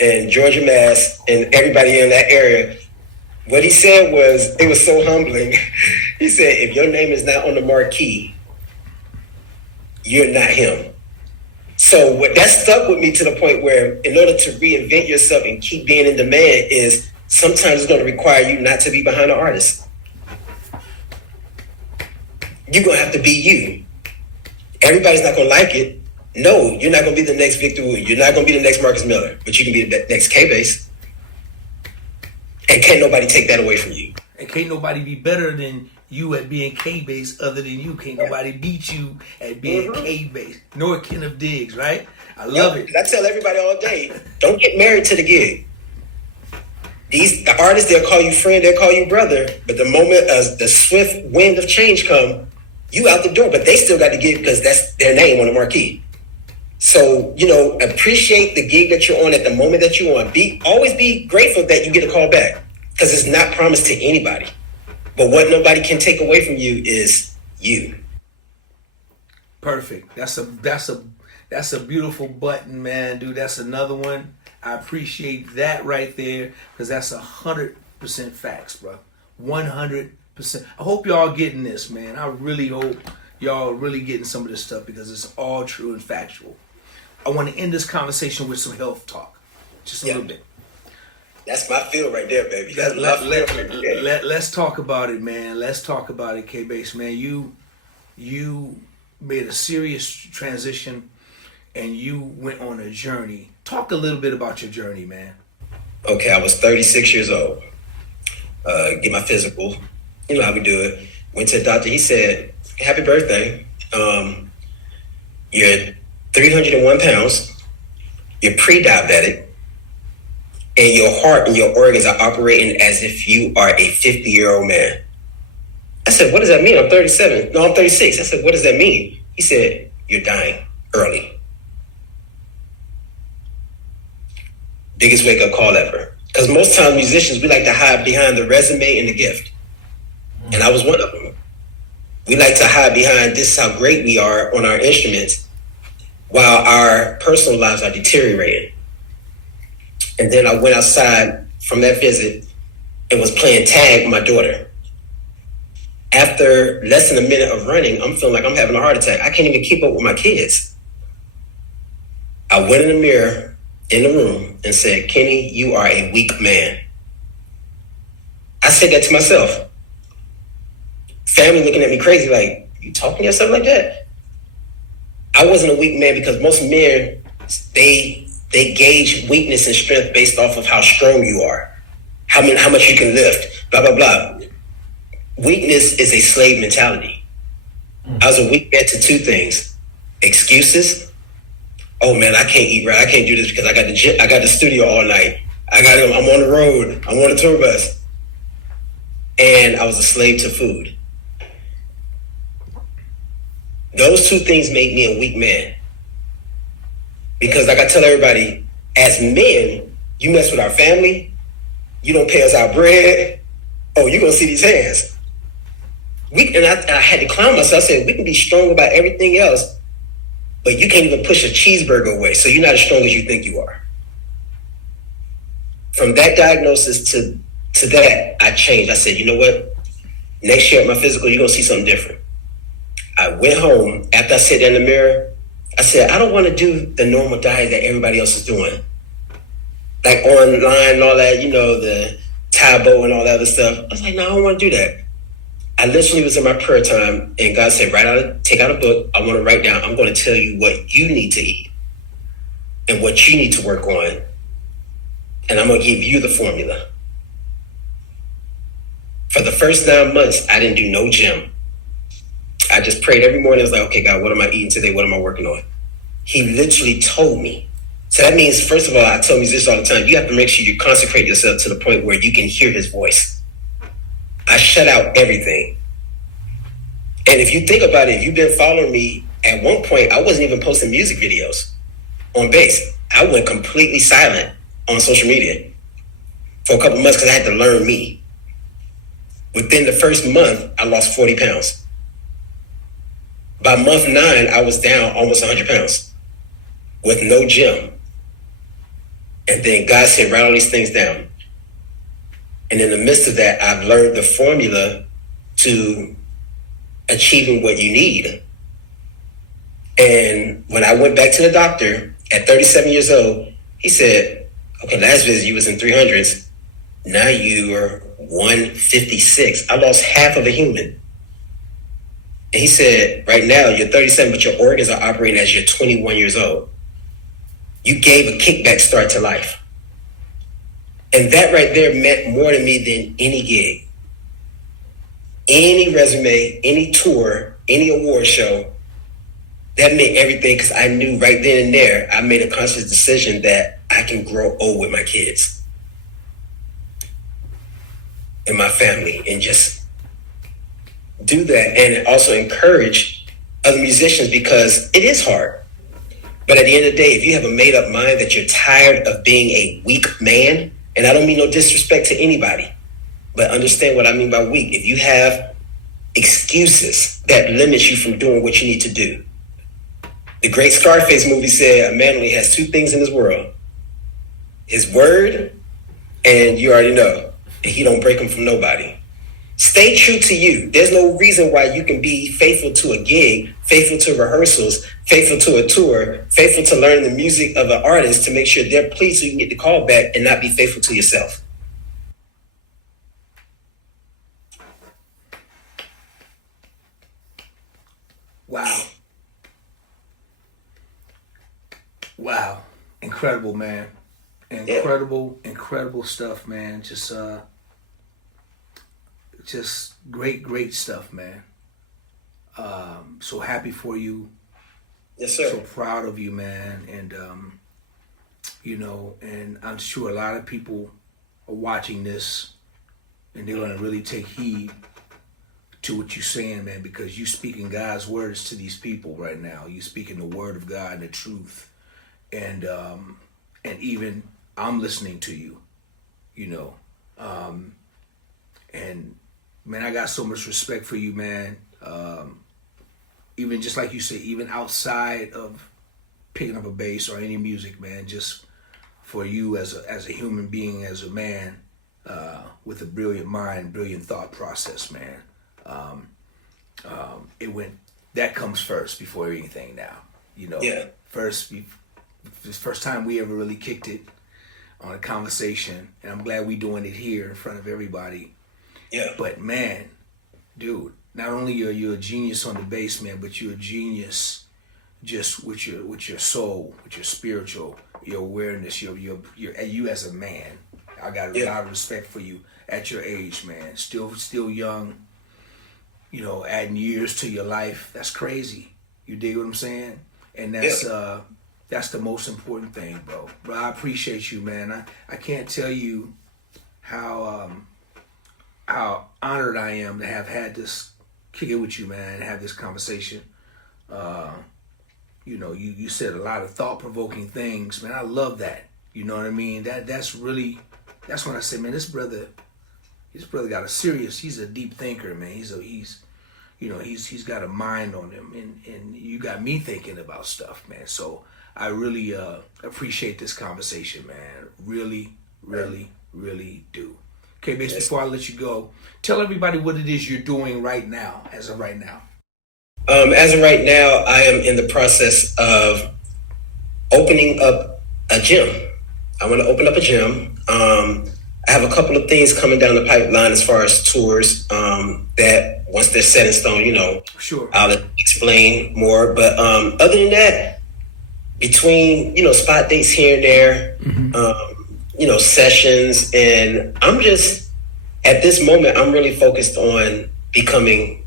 and Georgia, Mass, and everybody in that area. What he said was, it was so humbling. He said, if your name is not on the marquee, you're not him. So what that stuck with me to the point where, in order to reinvent yourself and keep being in demand, is sometimes it's going to require you not to be behind an artist. You're going to have to be you. Everybody's not going to like it. No, you're not going to be the next Victor Wu. You're not going to be the next Marcus Miller, but you can be the next K-Base. And can't nobody take that away from you. And can't nobody be better than you at being K-Base other than you. Can't nobody beat you at being K-Base. Nor Kenneth Diggs, right? I love it. I tell everybody all day, don't get married to the gig. The artists, they'll call you friend, they'll call you brother, but the moment the swift wind of change come, you out the door, but they still got the gig because that's their name on the marquee. So, appreciate the gig that you're on at the moment that you're on. Always be grateful that you get a call back, because it's not promised to anybody. But what nobody can take away from you is you. Perfect. That's a beautiful button, man, dude. That's another one. I appreciate that right there, because that's 100% facts, bro. 100%. I hope y'all getting this, man. I really hope y'all are really getting some of this stuff, because it's all true and factual. I want to end this conversation with some health talk, just a little bit. That's my field right there, baby. That's my field right there. Let's talk about it, man. Let's talk about it, K-Base, man. You made a serious transition, and you went on a journey. Talk a little bit about your journey, man. Okay, I was 36 years old. Get my physical. You know how we do it. Went to the doctor. He said, happy birthday. You're 301 pounds. You're pre-diabetic. And your heart and your organs are operating as if you are a 50-year-old man. I said, what does that mean? I'm 37. No, I'm 36. I said, what does that mean? He said, you're dying early. Biggest wake-up call ever. Because most times musicians, we like to hide behind the resume and the gift. And I was one of them. We like to hide behind this is how great we are on our instruments while our personal lives are deteriorating. And then I went outside from that visit and was playing tag with my daughter. After less than a minute of running, I'm feeling like I'm having a heart attack. I can't even keep up with my kids. I went in the mirror in the room and said, Kenny, you are a weak man. I said that to myself. Family looking at me crazy, like, you talking to yourself like that? I wasn't a weak man, because most men, they gauge weakness and strength based off of how strong you are, how much you can lift, blah, blah, blah. Weakness is a slave mentality. I was a weak man to two things: excuses. Oh man, I can't eat right. I can't do this because I got the studio all night. I'm on the road. I'm on a tour bus. And I was a slave to food. Those two things made me a weak man. Because like I tell everybody, as men, you mess with our family, you don't pay us our bread, oh, you're going to see these hands. I had to clown myself. I said, we can be strong about everything else, but you can't even push a cheeseburger away, so you're not as strong as you think you are. From that diagnosis to that, I changed. I said, you know what? Next year at my physical, you're going to see something different. I went home. After I sat there in the mirror, I said, I don't want to do the normal diet that everybody else is doing. Like online and all that, the Tabo and all that other stuff. I was like, no, I don't want to do that. I literally was in my prayer time, and God said, take out a book. I want to write down. I'm going to tell you what you need to eat and what you need to work on. And I'm going to give you the formula. For the first 9 months, I didn't do no gym. I just prayed every morning. I was like, okay, God, what am I eating today? What am I working on? He literally told me. So that means, first of all, I tell musicians all the time, you have to make sure you consecrate yourself to the point where you can hear his voice. I shut out everything. And if you think about it, if you've been following me, at one point, I wasn't even posting music videos on bass. I went completely silent on social media for a couple months because I had to learn me. Within the first month, I lost 40 pounds. By month 9, I was down almost 100 pounds with no gym. And then God said, write all these things down. And in the midst of that, I've learned the formula to achieving what you need. And when I went back to the doctor at 37 years old, he said, okay, last visit you was in 300s. Now you are 156. I lost half of a human. And he said, right now you're 37, but your organs are operating as you're 21 years old. You gave a kickback start to life. And that right there meant more to me than any gig, any resume, any tour, any award show. That meant everything, because I knew right then and there, I made a conscious decision that I can grow old with my kids and my family and just do that. And also encourage other musicians, because it is hard. But at the end of the day, if you have a made up mind that you're tired of being a weak man, and I don't mean no disrespect to anybody, but understand what I mean by weak. If you have excuses that limit you from doing what you need to do. The great Scarface movie said a man only has two things in this world: his word, and you already know, and he don't break them from nobody. Stay true to you. There's no reason why you can be faithful to a gig, faithful to rehearsals, faithful to a tour, faithful to learn the music of an artist to make sure they're pleased so you can get the call back, and not be faithful to yourself. Wow. Wow. Incredible, man. Incredible stuff, man. Just great stuff, man. So happy for you. Yes, sir. So proud of you, man. And, and I'm sure a lot of people are watching this and they're going to really take heed to what you're saying, man, because you speaking God's words to these people right now. You speaking the word of God and the truth. And even I'm listening to you, and man, I got so much respect for you, man. Even just like you say, even outside of picking up a bass or any music, man, just for you as a human being, as a man, with a brilliant mind, brilliant thought process, man. That comes first before anything now, Yeah. First time we ever really kicked it on a conversation, and I'm glad we doing it here in front of everybody. Yeah. But man, dude, not only are you a genius on the bass, man, but you're a genius just with your soul, with your spiritual, your awareness, you as a man. I got a lot of respect for you at your age, man. Still young, adding years to your life. That's crazy. You dig what I'm saying? And that's the most important thing, bro. But I appreciate you, man. I can't tell you how honored I am to have had this kick it with you, man, and have this conversation. You said a lot of thought-provoking things, man. I love that. You know what I mean? That's when I say, man, this brother got he's a deep thinker, man. He's got a mind on him, and you got me thinking about stuff, man. So I really appreciate this conversation, man. Really, really, really do. Okay, Bass, before I let you go, tell everybody what it is you're doing right now, as of right now. As of right now, I am in the process of opening up a gym. I want to open up a gym. I have a couple of things coming down the pipeline as far as tours that once they're set in stone, sure, I'll explain more. But other than that, between, spot dates here and there, sessions, and I'm just, at this moment, I'm really focused on becoming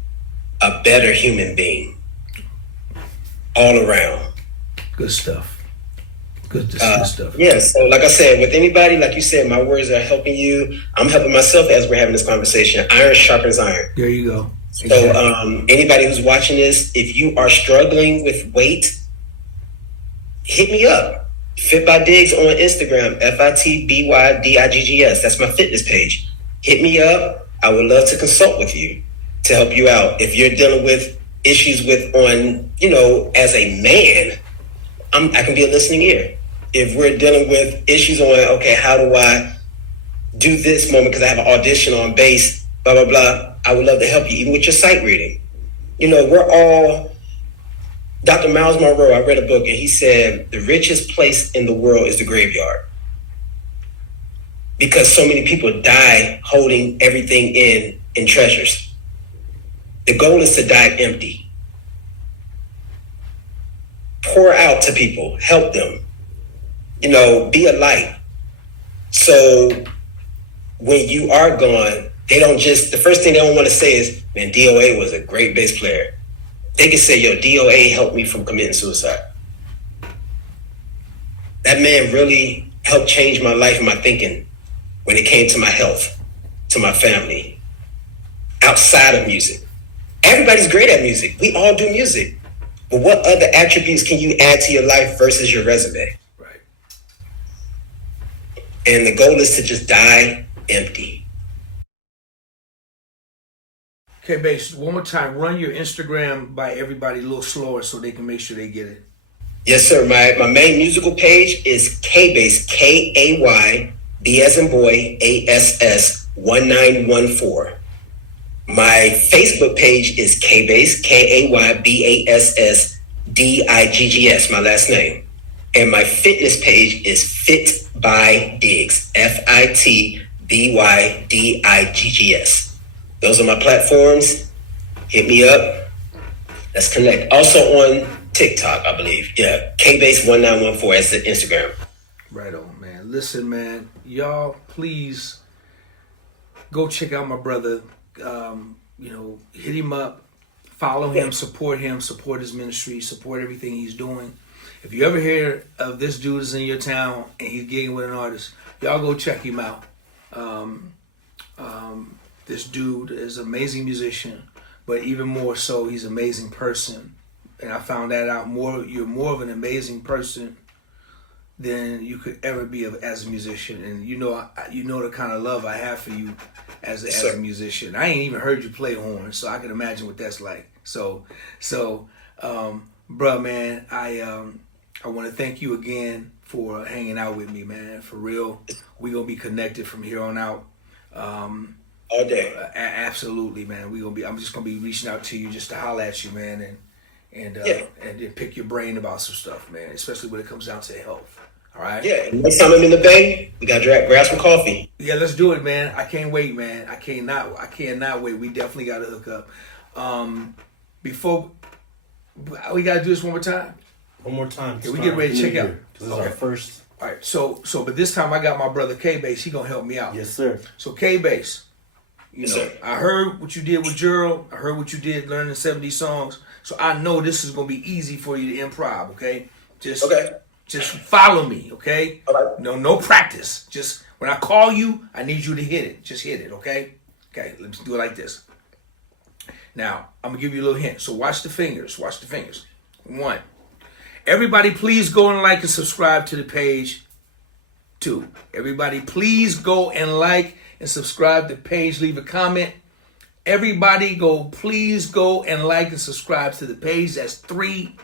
a better human being all around. Good stuff. Good stuff. Yeah, so like I said, with anybody, like you said, my words are helping you. I'm helping myself as we're having this conversation. Iron sharpens iron. There you go. So anybody who's watching this, if you are struggling with weight, hit me up. Fit by Diggs on Instagram, FITBYDIGGS. That's my fitness page. Hit me up. I would love to consult with you to help you out. If you're dealing with issues as a man, I can be a listening ear. if we're dealing with issues on, okay, how do I do this moment because I have an audition on bass, blah, blah, blah, I would love to help you, even with your sight reading. You know, we're all, Dr. Miles Monroe, I read a book and he said, the richest place in the world is the graveyard. Because so many people die holding everything in treasures. The goal is to die empty. Pour out to people, help them. You know, be a light. So when you are gone, they don't just, the first thing they don't want to say is, man, DOA was a great bass player. They can say, yo, DOA helped me from committing suicide. That man really helped change my life and my thinking when it came to my health, to my family, outside of music. Everybody's great at music. We all do music. But what other attributes can you add to your life versus your resume? Right. And the goal is to just die empty. Okay, Bass, one more time. Run your Instagram by everybody a little slower so they can make sure they get it. Yes, sir. My main musical page is K-Bass, K-A-Y, B as in boy, A-S-S, 1914. My Facebook page is K-Bass, K-A-Y-B-A-S-S, D-I-G-G-S, my last name. And my fitness page is Fit by Diggs, F-I-T-B-Y-D-I-G-G-S. Those are my platforms. Hit me up. Let's connect. Also on TikTok, I believe. Yeah, K-Bass1914 as the Instagram. Right on, man. Listen, man, y'all, please go check out my brother. You know, hit him up, follow him, support his ministry, support everything he's doing. If you ever hear of this dude is in your town and he's gigging with an artist, y'all go check him out. This dude is an amazing musician, but even more so, he's an amazing person. And I found that out more. You're more of an amazing person than you could ever be as a musician. And you know the kind of love I have for you as a musician. I ain't even heard you play horn, so I can imagine what that's like. So, bruh, man, I want to thank you again for hanging out with me, man. For real, we gonna be connected from here on out. All day. Absolutely, man. I'm just gonna be reaching out to you just to holler at you, man, and pick your brain about some stuff, man. Especially when it comes down to health. All right. Yeah. Next time I'm in the Bay, we gotta grab some coffee. Yeah, let's do it, man. I can't wait, man. I cannot wait. We definitely gotta hook up. Before we gotta do this one more time. One more time. Okay, we get ready to check out. This is our first. All right. So, but this time I got my brother K-Bass. He gonna help me out. Yes, sir. So K-Bass. Yes, sir. I heard what you did with Gerald. I heard what you did learning 70 songs. So I know this is gonna be easy for you to improv. Okay. Just follow me. Okay. All right. No practice. Just when I call you, I need you to hit it. Just hit it. Okay. Okay. Let's do it like this. Now I'm gonna give you a little hint. So watch the fingers. Watch the fingers. 1. Everybody, please go and like and subscribe to the page. 2. Everybody, please go and like and subscribe to the page. Leave a comment. Everybody, please go and like and subscribe to the page. That's 3.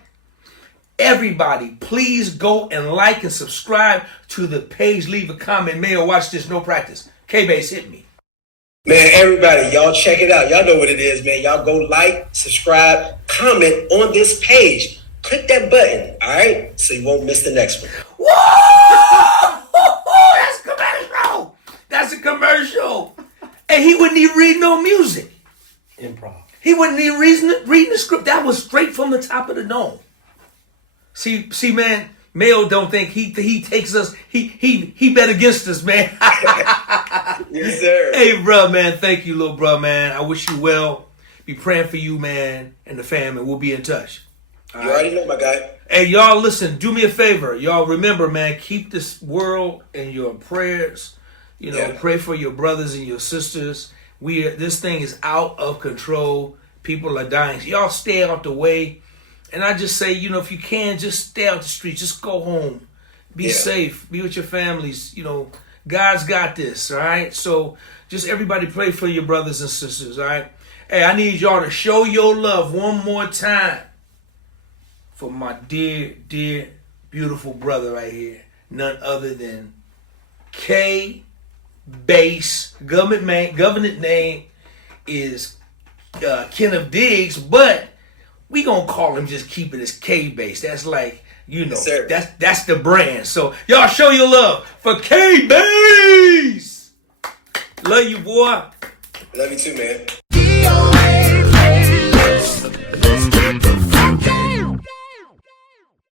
Everybody, please go and like and subscribe to the page. Leave a comment. Mayo, watch this. No practice. K-Bass, hit me. Man, everybody, y'all check it out. Y'all know what it is, man. Y'all go like, subscribe, comment on this page. Click that button, all right? So you won't miss the next one. Whoa! That's a commercial. That's a commercial. And he wouldn't even read no music. Improv. He wasn't even reading the script. That was straight from the top of the dome. See, man, Mayo don't think he takes us. He bet against us, man. Yes, sir. Hey, bro, man, thank you, little bro, man. I wish you well. Be praying for you, man, and the fam, and we'll be in touch. You already know, my guy. Hey, y'all, listen. Do me a favor, y'all. Remember, man, keep this world in your prayers. You know, pray for your brothers and your sisters. This thing is out of control. People are dying. Y'all stay out the way. And I just say, you know, if you can, just stay out the street. Just go home. Be safe. Be with your families. You know, God's got this, all right? So just everybody pray for your brothers and sisters, all right? Hey, I need y'all to show your love one more time for my dear, dear, beautiful brother right here. none other than K Bass. Government name is Kenneth Diggs, but we gonna call him, just keep it as K Bass. That's like, you know, Yes, that's the brand. So y'all show your love for K Bass. Love you, boy. Love you too, man.